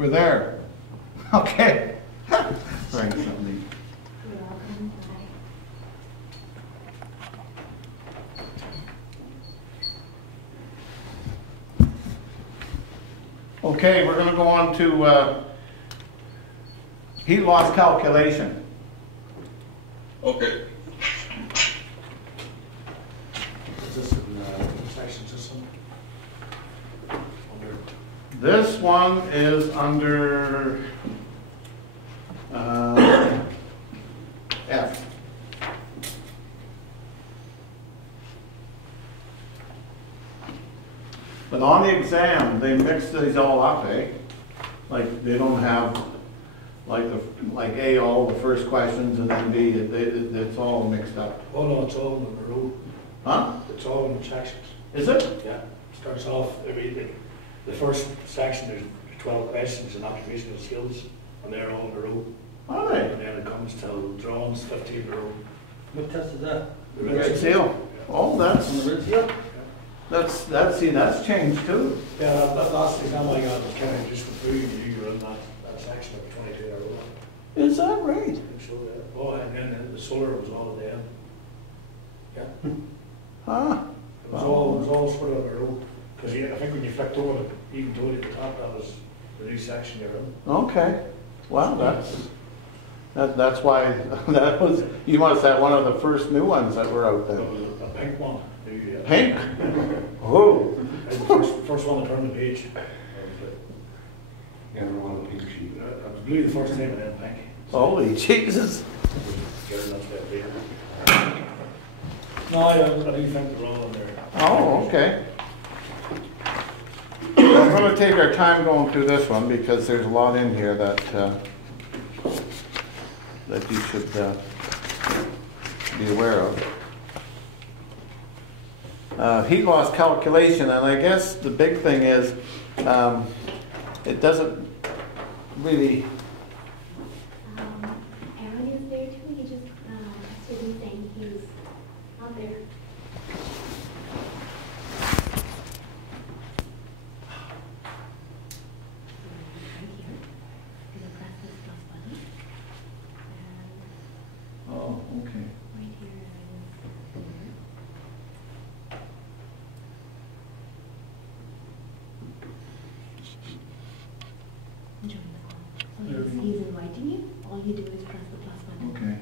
We're there. Okay. Thanks, Emily. Okay, we're going to go on to heat loss calculation. Okay. Is this in section system? This one is under F. But on the exam, they mix these all up, eh? Like they don't have like A, all the first questions, and then B, it's all mixed up. Oh no, it's all in a row. Huh? It's all in sections. Is it? Yeah. Starts off, the first section, there's 12 questions in occupational skills, and they're all in a row. All right. And then it comes to drawings, 15 in a row. What test is that? The Red seal. Oh, On the that's red seal? that's changed too. Yeah, that last exam I got was kind of just the food you were in that section of 22 in a row. Is that right? I think so, yeah. Oh, and then the solar was all at the end. Yeah. Huh? It was all sort of a row. Because I think when you flicked over, even told you at the top, that was the new section you're in. Okay. Wow, that's why that was. You must have one of the first new ones that were out there. A pink one. Pink. Oh. First one to turn the page. Yeah, we're on the pink sheet. I was blue the first time and then pink. Holy Jesus. No, I do think they're all in there. Oh, okay. We're going to take our time going through this one because there's a lot in here that you should be aware of. Heat loss calculation, and I guess the big thing is it doesn't really. Aaron is there too. He just didn't saying he's not there. Oh, okay. Right here is join the call. So he's inviting you. All you do is press the plus button. Okay.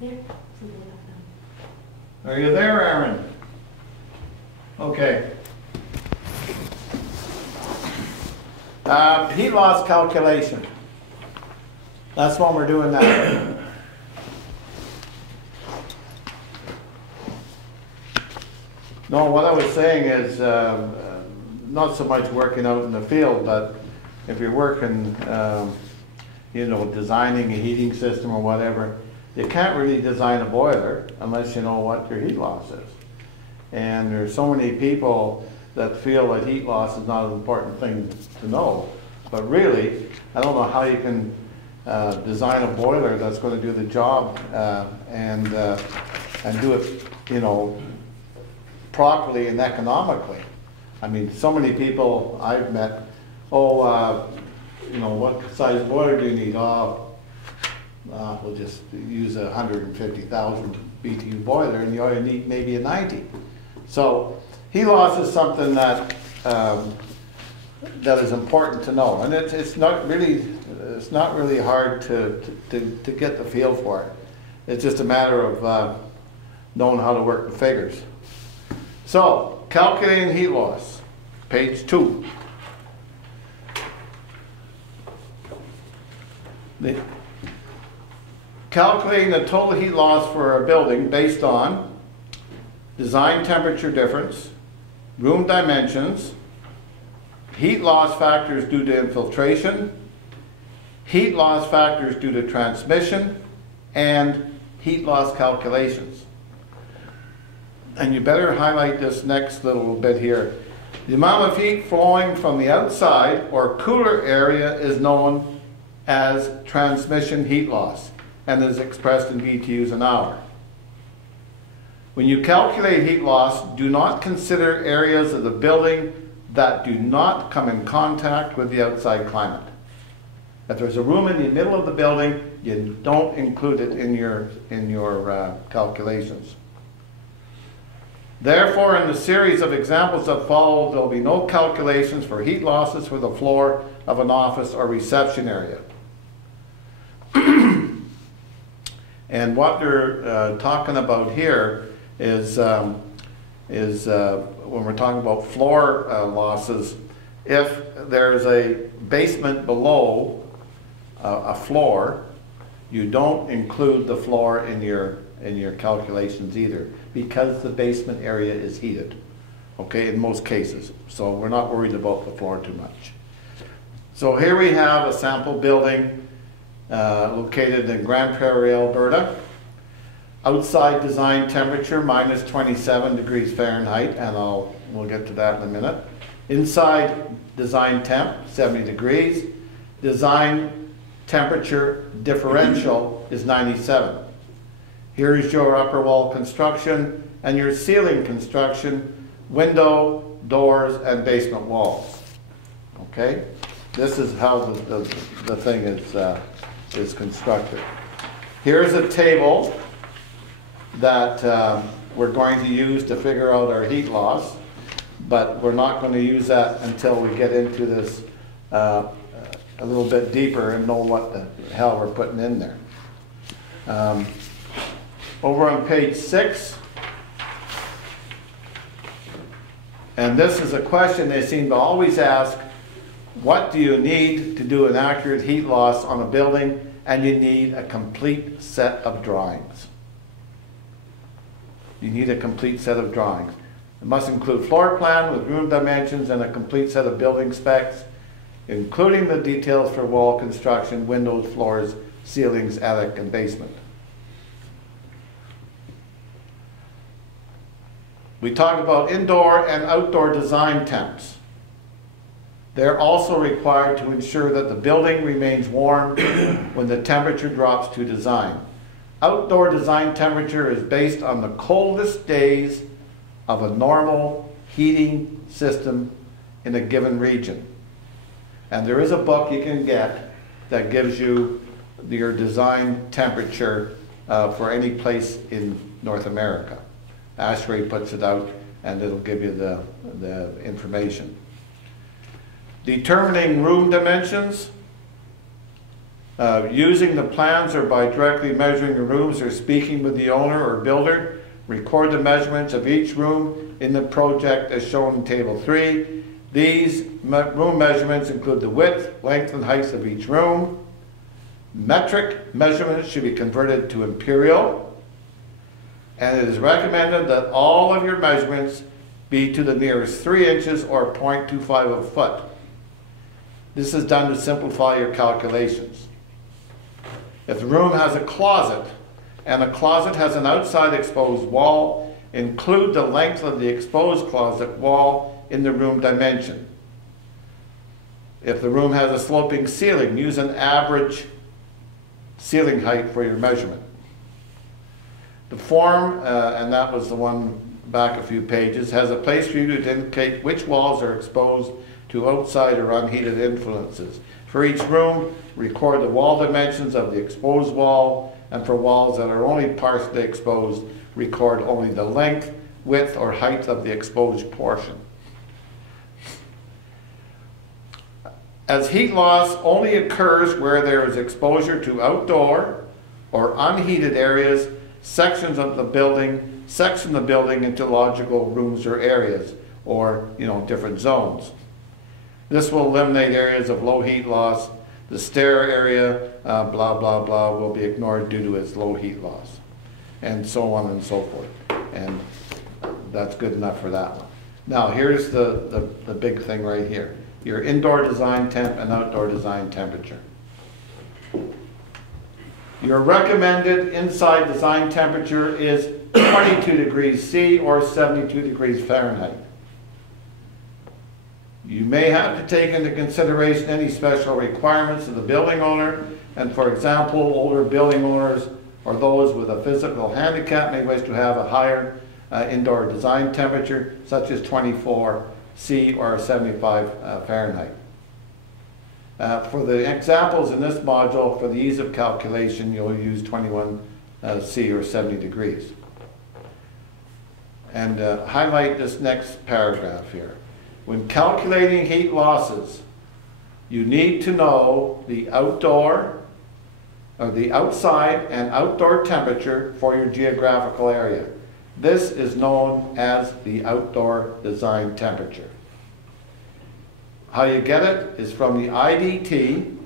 There. So both of them. Are you there, Aaron? Okay. Heat loss calculation. That's what we're doing now. No, what I was saying is not so much working out in the field, but if you're working, designing a heating system or whatever, you can't really design a boiler unless you know what your heat loss is. And there's so many people that feel that heat loss is not an important thing to know. But really, I don't know how you can design a boiler that's going to do the job and do it, properly and economically. I mean, so many people I've met, what size boiler do you need? We'll just use a 150,000 BTU boiler, and you only need maybe a 90. So heat loss is something that that is important to know, and it's not really hard to get the feel for it. It's just a matter of knowing how to work the figures. So calculating heat loss, page 2. Calculating the total heat loss for a building based on design temperature difference, room dimensions, heat loss factors due to infiltration, heat loss factors due to transmission, and heat loss calculations. And you better highlight this next little bit here. The amount of heat flowing from the outside or cooler area is known as transmission heat loss and is expressed in BTUs an hour. When you calculate heat loss, do not consider areas of the building that do not come in contact with the outside climate. If there's a room in the middle of the building, you don't include it in your calculations. Therefore, in the series of examples that follow, there will be no calculations for heat losses for the floor of an office or reception area. And what they're talking about here is when we're talking about floor losses, if there's a basement below a floor, you don't include the floor in your calculations either, because the basement area is heated, okay, in most cases. So we're not worried about the floor too much. So here we have a sample building located in Grand Prairie, Alberta. Outside design temperature minus 27 degrees Fahrenheit, and we'll get to that in a minute. Inside design temp 70 degrees. Design temperature differential is 97. Here is your upper wall construction and your ceiling construction, window, doors, and basement walls. Okay, this is how the thing is constructed. Here's a table that we're going to use to figure out our heat loss, but we're not going to use that until we get into this a little bit deeper and know what the hell we're putting in there. Over on page 6, and this is a question they seem to always ask: what do you need to do an accurate heat loss on a building? And you need a complete set of drawings. You need a complete set of drawings. It must include floor plan with room dimensions and a complete set of building specs, including the details for wall construction, windows, floors, ceilings, attic, and basement. We talk about indoor and outdoor design temps. They're also required to ensure that the building remains warm when the temperature drops to design. Outdoor design temperature is based on the coldest days of a normal heating system in a given region. And there is a book you can get that gives you your design temperature for any place in North America. ASHRAE puts it out and it'll give you the information. Determining room dimensions. Using the plans or by directly measuring the rooms or speaking with the owner or builder, record the measurements of each room in the project as shown in Table 3. These room measurements include the width, length, and height of each room. Metric measurements should be converted to imperial, and it is recommended that all of your measurements be to the nearest 3 inches or 0.25 of a foot. This is done to simplify your calculations. If the room has a closet, and a closet has an outside exposed wall, include the length of the exposed closet wall in the room dimension. If the room has a sloping ceiling, use an average ceiling height for your measurement. The form, and that was the one back a few pages, has a place for you to indicate which walls are exposed to outside or unheated influences. For each room, record the wall dimensions of the exposed wall, and for walls that are only partially exposed, record only the length, width, or height of the exposed portion. As heat loss only occurs where there is exposure to outdoor or unheated areas, sections of the building, section the building into logical rooms or areas, or different zones. This will eliminate areas of low heat loss. The stair area, blah, blah, blah, will be ignored due to its low heat loss, and so on and so forth. And that's good enough for that one. Now, here's the big thing right here. Your indoor design temp and outdoor design temperature. Your recommended inside design temperature is 22 degrees C or 72 degrees Fahrenheit. You may have to take into consideration any special requirements of the building owner, and for example, older building owners or those with a physical handicap may wish to have a higher indoor design temperature, such as 24, C or 75 Fahrenheit. For the examples in this module, for the ease of calculation, you'll use 21 C or 70 degrees. And highlight this next paragraph here. When calculating heat losses, you need to know the outdoor, or the outside and outdoor temperature for your geographical area. This is known as the outdoor design temperature. How you get it is from the IDT,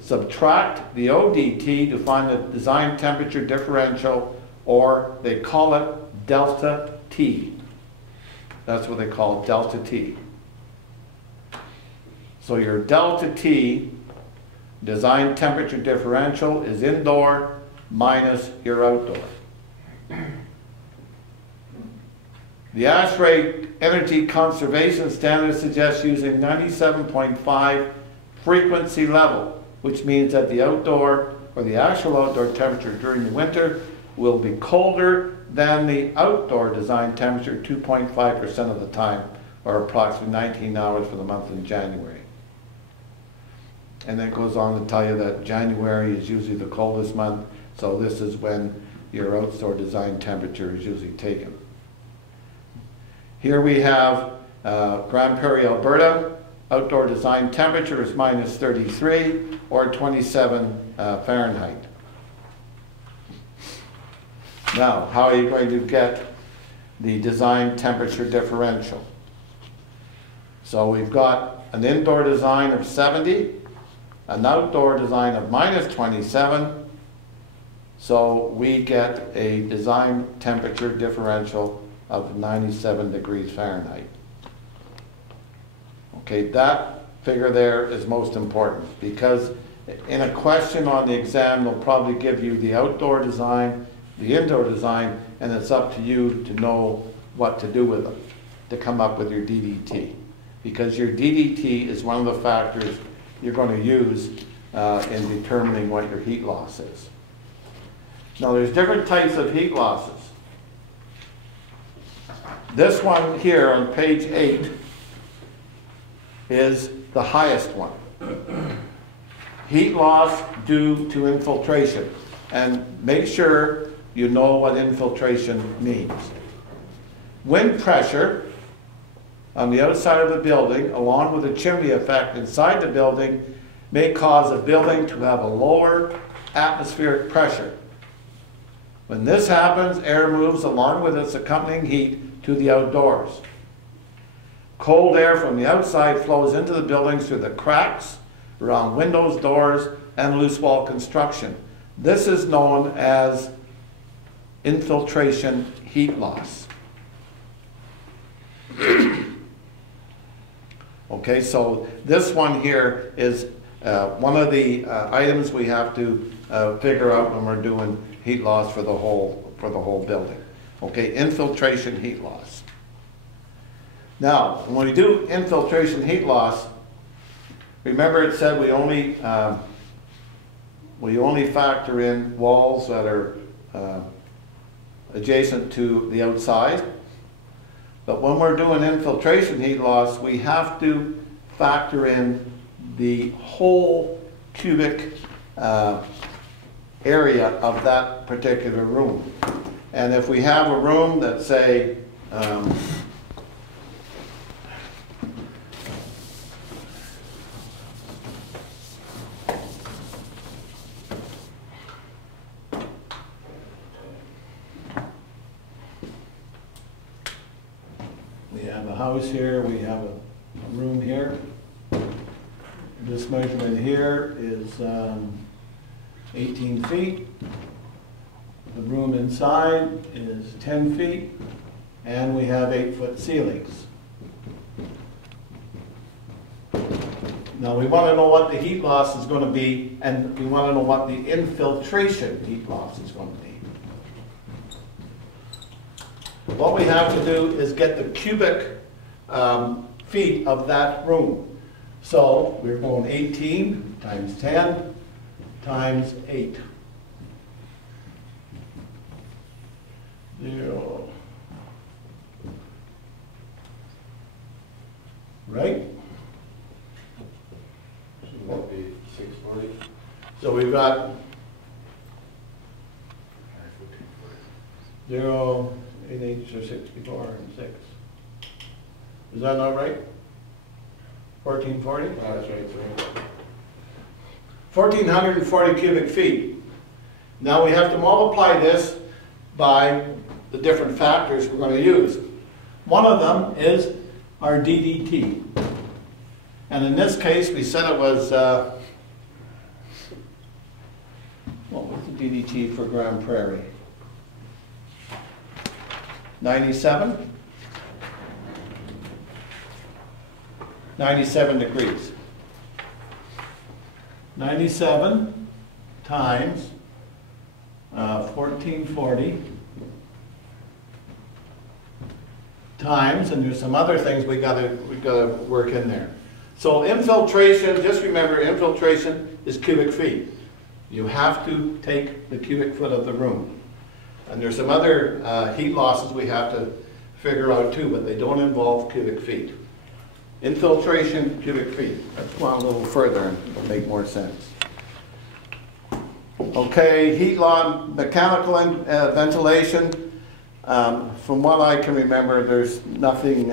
subtract the ODT to find the design temperature differential, or they call it delta T. That's what they call it, delta T. So your delta T, design temperature differential, is indoor minus your outdoor. The ASHRAE Energy Conservation Standard suggests using 97.5 frequency level, which means that the outdoor, or the actual outdoor temperature during the winter will be colder than the outdoor design temperature 2.5% of the time, or approximately 19 hours for the month of January. And then it goes on to tell you that January is usually the coldest month, so this is when your outdoor design temperature is usually taken. Here we have Grand Prairie, Alberta. Outdoor design temperature is minus 33 or 27 Fahrenheit. Now, how are you going to get the design temperature differential? So we've got an indoor design of 70, an outdoor design of minus 27, so we get a design temperature differential of 97 degrees Fahrenheit. Okay, that figure there is most important, because in a question on the exam, they'll probably give you the outdoor design, the indoor design, and it's up to you to know what to do with them to come up with your DDT. Because your DDT is one of the factors you're going to use in determining what your heat loss is. Now there's different types of heat losses. This one here on page 8 is the highest one. Heat loss due to infiltration. And make sure you know what infiltration means. Wind pressure on the outside of the building, along with a chimney effect inside the building, may cause a building to have a lower atmospheric pressure. When this happens, air moves along with its accompanying heat to the outdoors. Cold air from the outside flows into the buildings through the cracks, around windows, doors, and loose wall construction. This is known as infiltration heat loss. Okay, so this one here is one of the items we have to figure out when we're doing heat loss for the whole building. Okay, infiltration heat loss. Now, when we do infiltration heat loss, remember it said we only factor in walls that are adjacent to the outside. But when we're doing infiltration heat loss, we have to factor in the whole cubic area of that particular room. And if we have a room that, say, we have a house here, we have a room here. This measurement here is 18 feet. The room inside is 10 feet, and we have 8-foot ceilings. Now we want to know what the heat loss is going to be, and we want to know what the infiltration heat loss is going to be. What we have to do is get the cubic feet of that room. So we're going 18 times 10 times 8. 0. right? So that'd be 640. So we've got 0, 8, 8, so 64, and 6. Is that not right? 1440? That's right, so 1,440 cubic feet. Now we have to multiply this by the different factors we're going to use. One of them is our DDT. And in this case, we said it was, what was the DDT for Grand Prairie? 97? 97 degrees. 97 times 1440 times, and there's some other things we gotta work in there. So infiltration, just remember, infiltration is cubic feet. You have to take the cubic foot of the room. And there's some other heat losses we have to figure out too, but they don't involve cubic feet. Infiltration, cubic feet. Let's go on a little further and make more sense. Okay, heat loss, mechanical ventilation. From what I can remember, there's nothing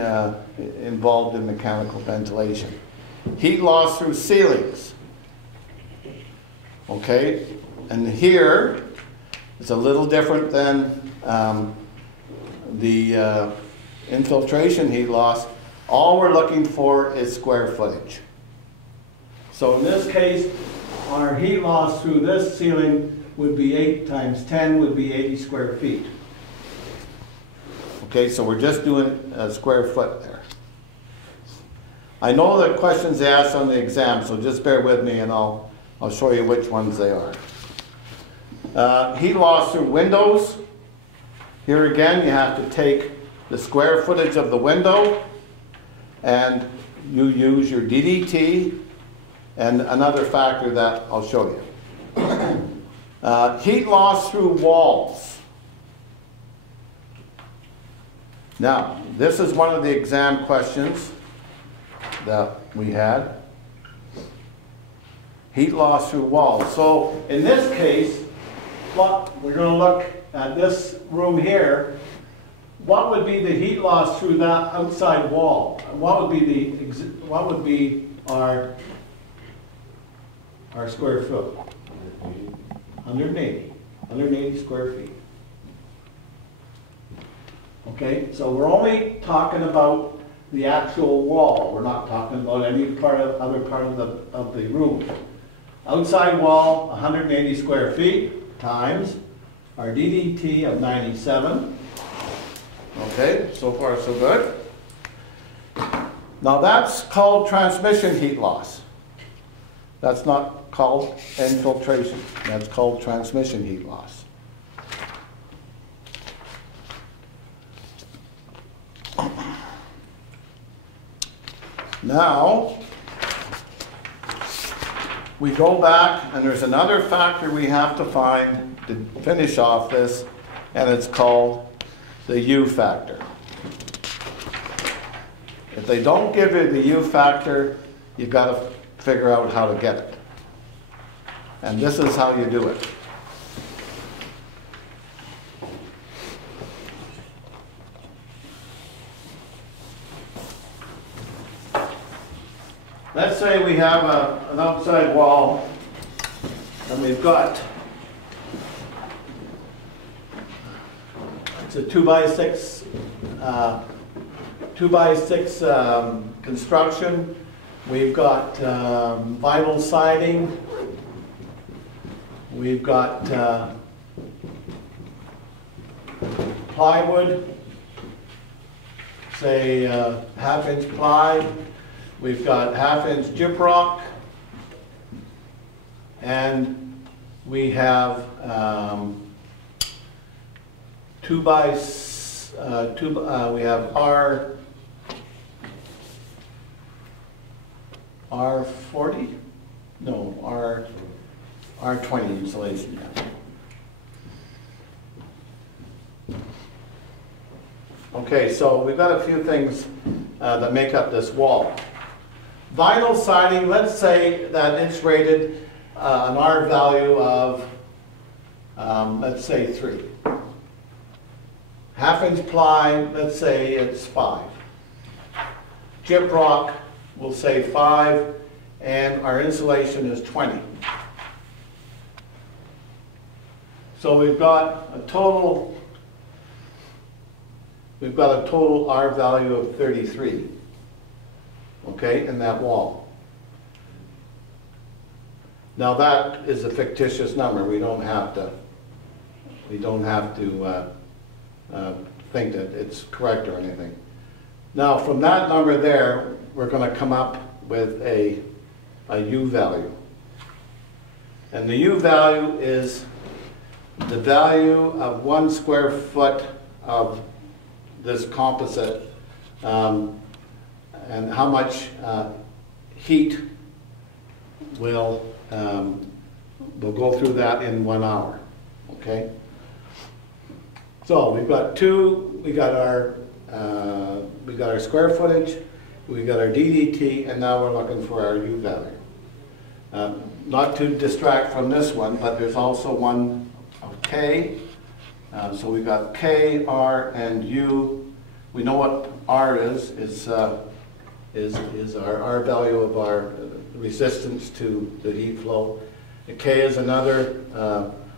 involved in mechanical ventilation. Heat loss through ceilings. Okay, and here it's a little different than the infiltration heat loss. All we're looking for is square footage. So in this case, our heat loss through this ceiling would be 8 times 10 would be 80 square feet. Okay, so we're just doing a square foot there. I know the questions they asked on the exam, so just bear with me and I'll show you which ones they are. Heat loss through windows. Here again, you have to take the square footage of the window and you use your DDT and another factor that I'll show you. Heat loss through walls. Now, this is one of the exam questions that we had. Heat loss through walls. So in this case, we're going to look at this room here. What would be the heat loss through that outside wall? What would be our square foot? 180 square feet. Okay, so we're only talking about the actual wall. We're not talking about any other part of the room. Outside wall, 180 square feet times our DDT of 97. Okay, so far so good. Now that's called transmission heat loss. That's not called infiltration. That's called transmission heat loss. Now, we go back and there's another factor we have to find to finish off this, and it's called the U factor. If they don't give you the U factor, you've got to figure out how to get it. And this is how you do it. Let's say we have an outside wall and we've got, it's a 2x6 construction. We've got vinyl siding. We've got plywood, say 1/2-inch ply. We've got 1/2-inch gyprock, and we have we have R40, no, R20 insulation. Okay, so we've got a few things that make up this wall. Vinyl siding, let's say that it's rated an R value of, let's say 3. Half-inch ply, let's say it's 5. Gyprock, we'll say 5, and our insulation is 20. So we've got a total R value of 33, okay, in that wall. Now that is a fictitious number. We don't have to think that it's correct or anything. Now from that number there, we're going to come up with a U value. And the U value is the value of 1 square foot of this composite, and how much heat will go through that in 1 hour. Okay. So we've got our square footage, we got our DDT, and now we're looking for our U value. Not to distract from this one, but there's also one of K. So we've got K, R, and U. We know what R is our R value of our resistance to the heat flow. The K is another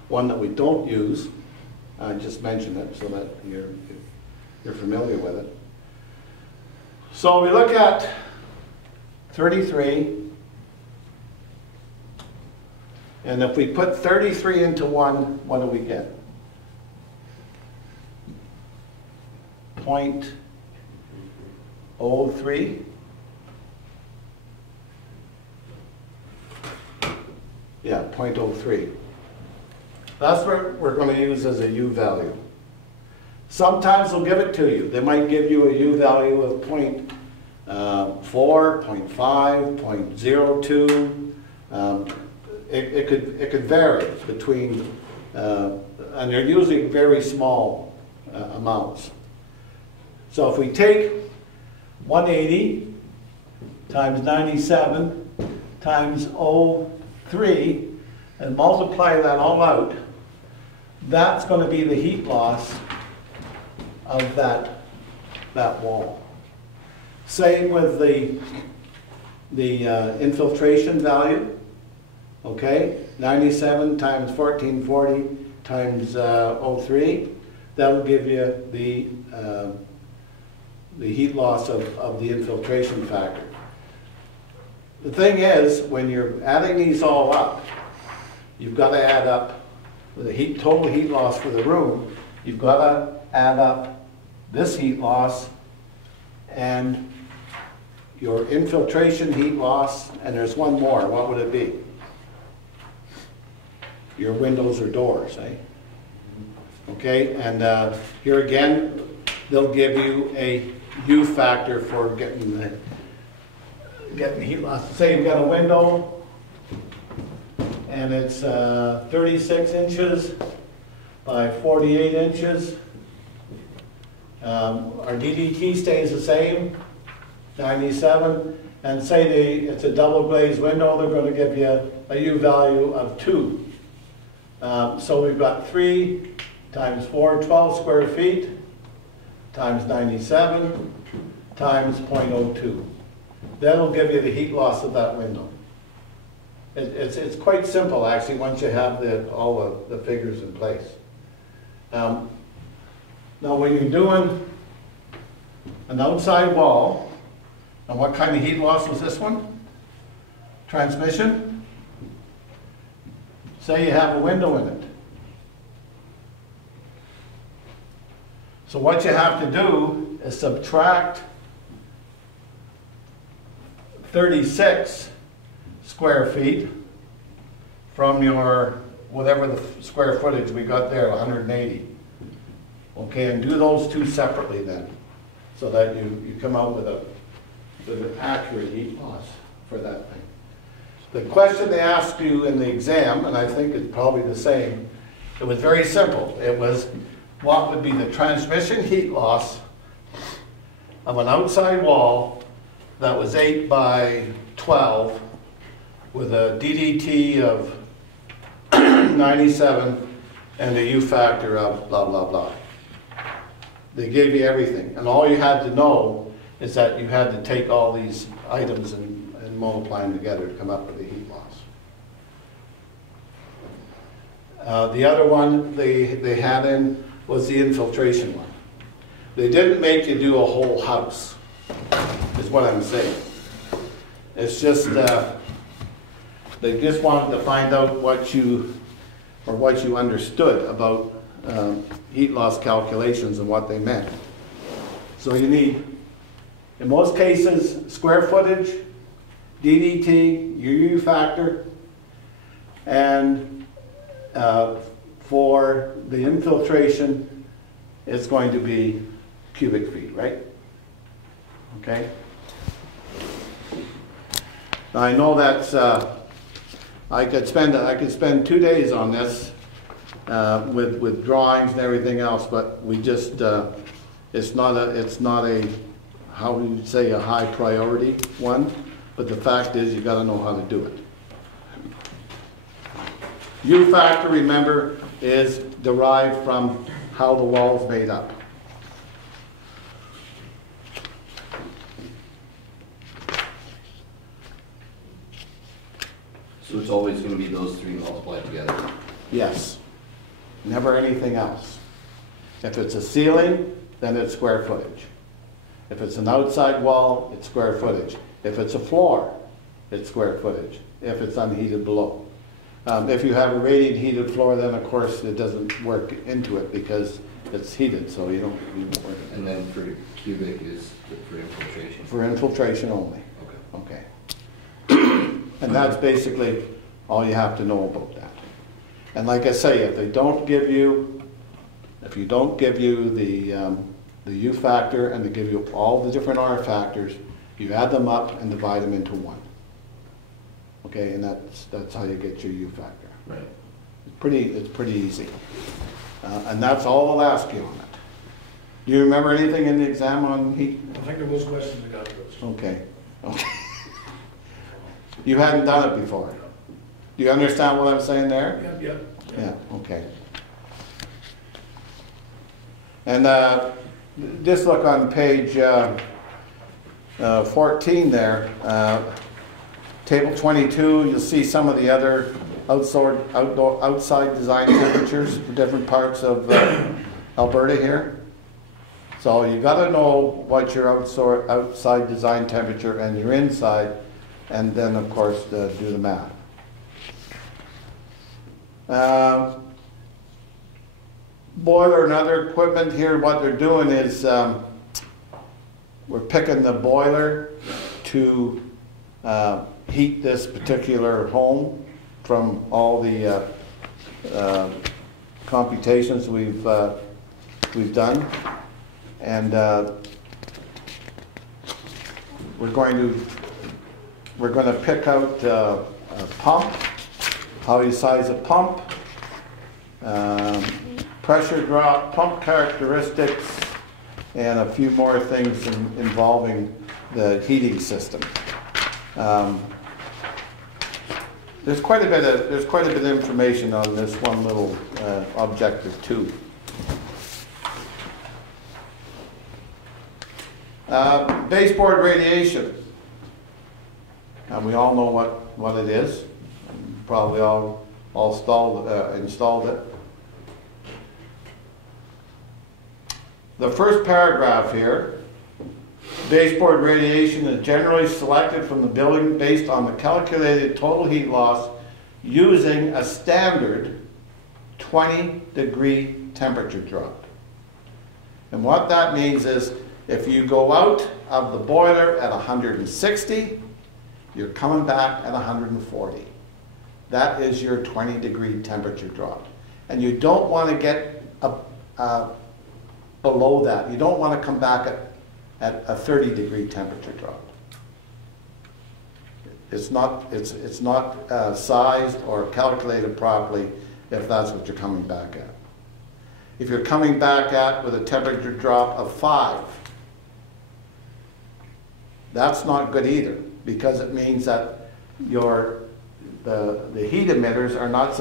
one that we don't use. I just mentioned it so that you're familiar with it. So we look at 33, and if we put 33 into 1, what do we get? 0.03. Yeah, 0.03. That's what we're going to use as a U value. Sometimes they'll give it to you. They might give you a U value of 0.4, 0.5, 0.02. It could vary between, and they're using very small amounts. So if we take 180 times 97 times 0.3 and multiply that all out, that's going to be the heat loss of that wall. Same with the infiltration value. Okay, 97 times 1440 times 0.3, that'll give you the heat loss of the infiltration factor. The thing is, when you're adding these all up, you've got to add up the total heat loss for the room. You've got to add up this heat loss and your infiltration heat loss, and there's one more. What would it be? Your windows or doors, eh? Okay, and here again, they'll give you a U factor for getting the heat loss. Say you've got a window and it's 36 inches by 48 inches. Our DDT stays the same, 97, and say it's a double glazed window, they're going to give you a U value of 2. So we've got 3 times 4, 12 square feet, times 97, times 0.02. That'll give you the heat loss of that window. It's quite simple, actually, once you have all the figures in place. Now, when you're doing an outside wall, and what kind of heat loss was this one? Transmission. Say you have a window in it. So what you have to do is subtract 36 square feet from your, whatever the square footage we got there, 180. Okay, and do those two separately then, so that you come out with an accurate heat loss for that thing. The question they asked you in the exam, and I think it's probably the same, it was very simple. It was, what would be the transmission heat loss of an outside wall that was 8 by 12 with a DDT of 97 and a U factor of blah, blah, blah. They gave you everything, and all you had to know is that you had to take all these items and multiply them together to come up with the heat loss. The other one they had in was the infiltration one. They didn't make you do a whole house, is what I'm saying. It's just, they just wanted to find out what you understood about heat loss calculations and what they meant. So you need, in most cases, square footage, DDT, your U factor, and for the infiltration, it's going to be cubic feet, right? Okay. Now I know that's I could spend 2 days on this with drawings and everything else, but we just it's not a how would you say a high priority one. But the fact is, you got to know how to do it. U factor, remember, is derived from how the wall's made up. So it's always going to be those three multiplied together? Yes. Never anything else. If it's a ceiling, then it's square footage. If it's an outside wall, it's square footage. If it's a floor, it's square footage. If it's unheated below. If you have a radiant heated floor, then of course it doesn't work into it because it's heated, so you don't work it. And then for cubic is for infiltration? For infiltration only. Okay. Okay. And that's basically all you have to know about that. And like I say, if you don't give you the U factor and they give you all the different R factors, you add them up and divide them into one. Okay, and that's how you get your U factor. Right. It's pretty easy. And that's all they'll ask you on it. Do you remember anything in the exam on heat? I think there was questions we got to those. Okay. Okay. You hadn't done it before. Do you understand what I'm saying there? Yeah. Yeah, okay. And just look on page 14 there, table 22, you'll see some of the other outside design temperatures for different parts of Alberta here. So you got to know what your outside design temperature and your inside, and then of course do the math. Boiler and other equipment here, what they're doing is we're picking the boiler to heat this particular home from all the computations we've done, and we're going to pick out a pump, how you size a pump, pressure drop, pump characteristics, and a few more things involving the heating system. There's quite a bit of information on this one little objective too. Baseboard radiation. And we all know what it is. Probably all installed it. The first paragraph here, baseboard radiation is generally selected from the building based on the calculated total heat loss using a standard 20-degree temperature drop. And what that means is if you go out of the boiler at 160, you're coming back at 140. That is your 20-degree temperature drop. And you don't want to get below that. You don't want to come back at a 30-degree temperature drop. It's not sized or calculated properly if that's what you're coming back at. If you're coming back at with a temperature drop of 5, That's not good either, because it means that the heat emitters are not,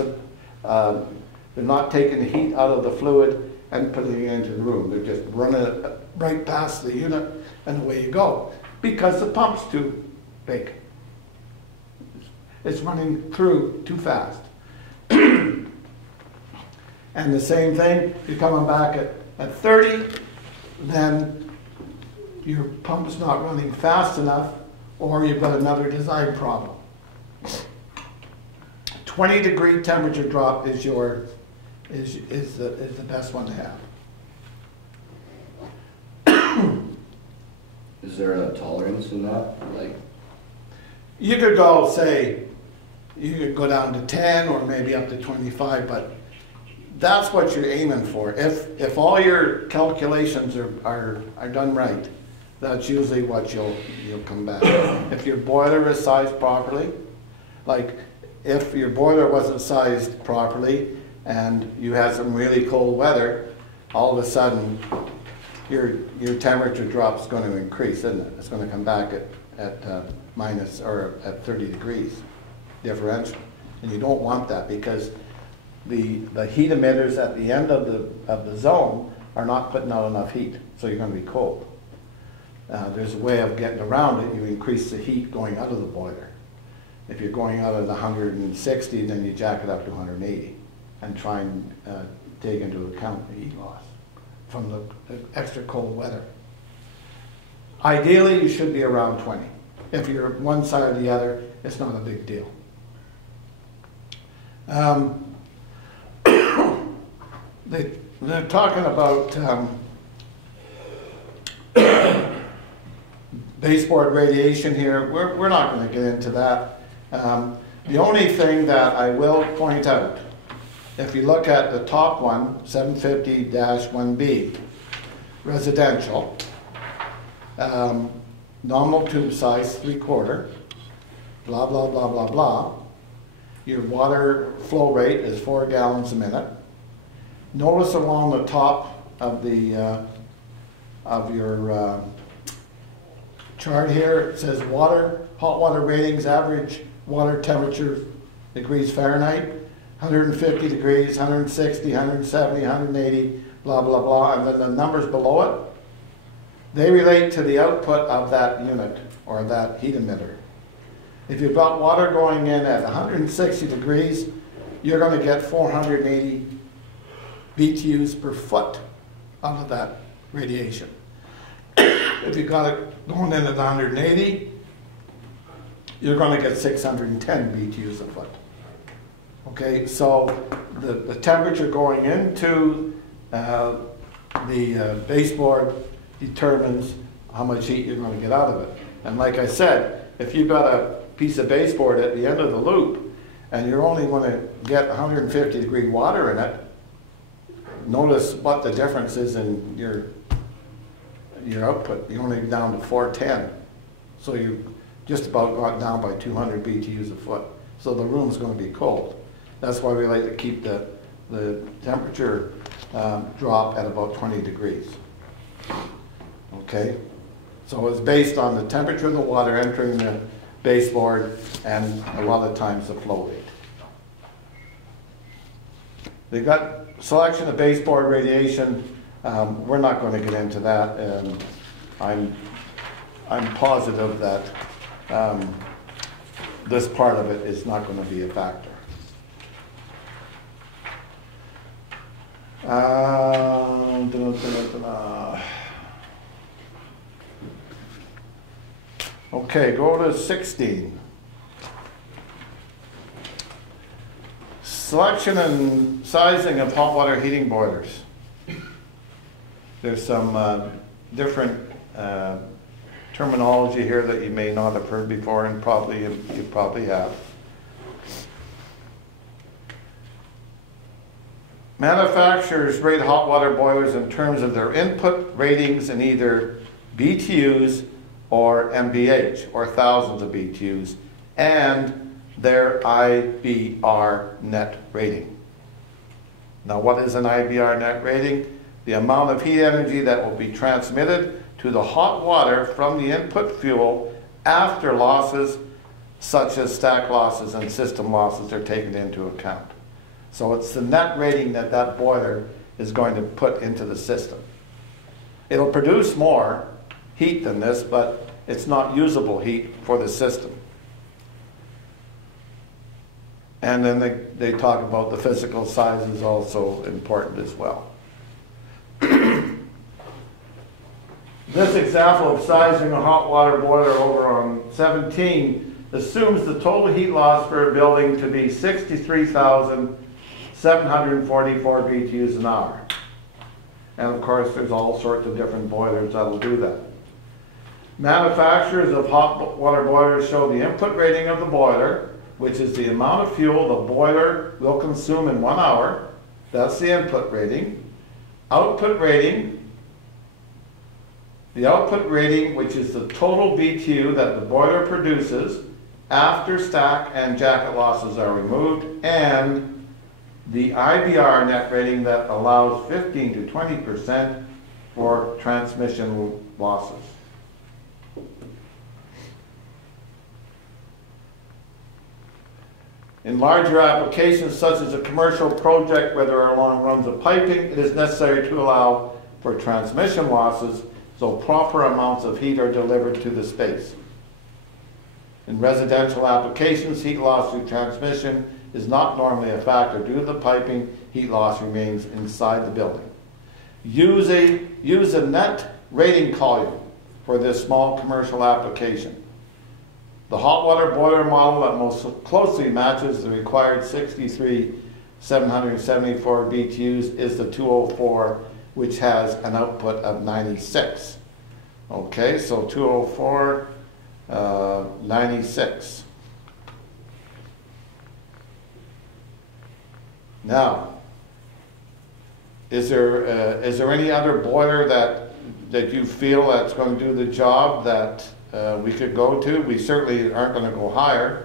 they're not taking the heat out of the fluid and putting it into the room. They're just running it right past the unit and away you go, because the pump's too big. It's running through too fast. And the same thing, you're coming back at 30, then your pump's not running fast enough, or you've got another design problem. 20-degree temperature drop is the best one to have. Is there a tolerance in that? Like, You could go, say, you could go down to 10 or maybe up to 25, but that's what you're aiming for. If all your calculations are done right, that's usually what you'll come back. If your boiler is sized properly, like if your boiler wasn't sized properly and you had some really cold weather, all of a sudden your temperature drop's going to increase, isn't it? It's going to come back at minus or at 30 degrees differential, and you don't want that, because the heat emitters at the end of the zone are not putting out enough heat, so you're going to be cold. There's a way of getting around it. You increase the heat going out of the boiler. If you're going out of the 160, then you jack it up to 180 and try and take into account the heat loss from the extra cold weather. Ideally, you should be around 20. If you're one side or the other, it's not a big deal. They're talking about baseboard radiation here. We're not going to get into that. The only thing that I will point out, if you look at the top one, 750-1B, residential, nominal tube size 3/4, blah, blah, blah, blah, blah. Your water flow rate is 4 gallons a minute. Notice along the top of the of your chart here, it says hot water ratings, average water temperature degrees Fahrenheit, 150 degrees, 160, 170, 180, blah, blah, blah, and then the numbers below it, they relate to the output of that unit or that heat emitter. If you've got water going in at 160 degrees, you're going to get 480 BTUs per foot out of that radiation. If you've got it going in at 180, you're going to get 610 BTUs a foot. Okay, so the temperature going into the baseboard determines how much heat you're going to get out of it. And like I said, if you've got a piece of baseboard at the end of the loop and you're only going to get 150 degree water in it, notice what the difference is in your output. You're only down to 410. So you just about got down by 200 BTUs a foot. So the room's going to be cold. That's why we like to keep the temperature drop at about 20 degrees. Okay? So it's based on the temperature of the water entering the baseboard and a lot of times the flow rate. They've got selection of baseboard radiation. We're not going to get into that. I'm positive that this part of it is not going to be a factor. Okay, go to 16. Selection and sizing of hot water heating boilers. There's some different terminology here that you may not have heard before, and probably you probably have. Manufacturers rate hot water boilers in terms of their input ratings in either BTUs or MBH, or thousands of BTUs, and their IBR net rating. Now, what is an IBR net rating? The amount of heat energy that will be transmitted to the hot water from the input fuel after losses such as stack losses and system losses are taken into account. So it's the net rating that that boiler is going to put into the system. It'll produce more heat than this, but it's not usable heat for the system. And then they talk about the physical size is also important as well. This example of sizing a hot water boiler over on 17 assumes the total heat loss for a building to be 63,744 BTUs an hour. And of course, there's all sorts of different boilers that'll do that. Manufacturers of hot water boilers show the input rating of the boiler, which is the amount of fuel the boiler will consume in 1 hour. That's the input rating. Output rating. The output rating, which is the total BTU that the boiler produces after stack and jacket losses are removed, and the IBR net rating that allows 15 to 20% for transmission losses. In larger applications, such as a commercial project where there are long runs of piping, it is necessary to allow for transmission losses so proper amounts of heat are delivered to the space. In residential applications, heat loss through transmission is not normally a factor. Due to the piping, heat loss remains inside the building. Use a net rating column for this small commercial application. The hot water boiler model that most closely matches the required 63,774 BTUs is the 204, which has an output of 96. Okay, so 204, 96. Now, is there any other boiler that you feel that's going to do the job that we could go to? We certainly aren't going to go higher.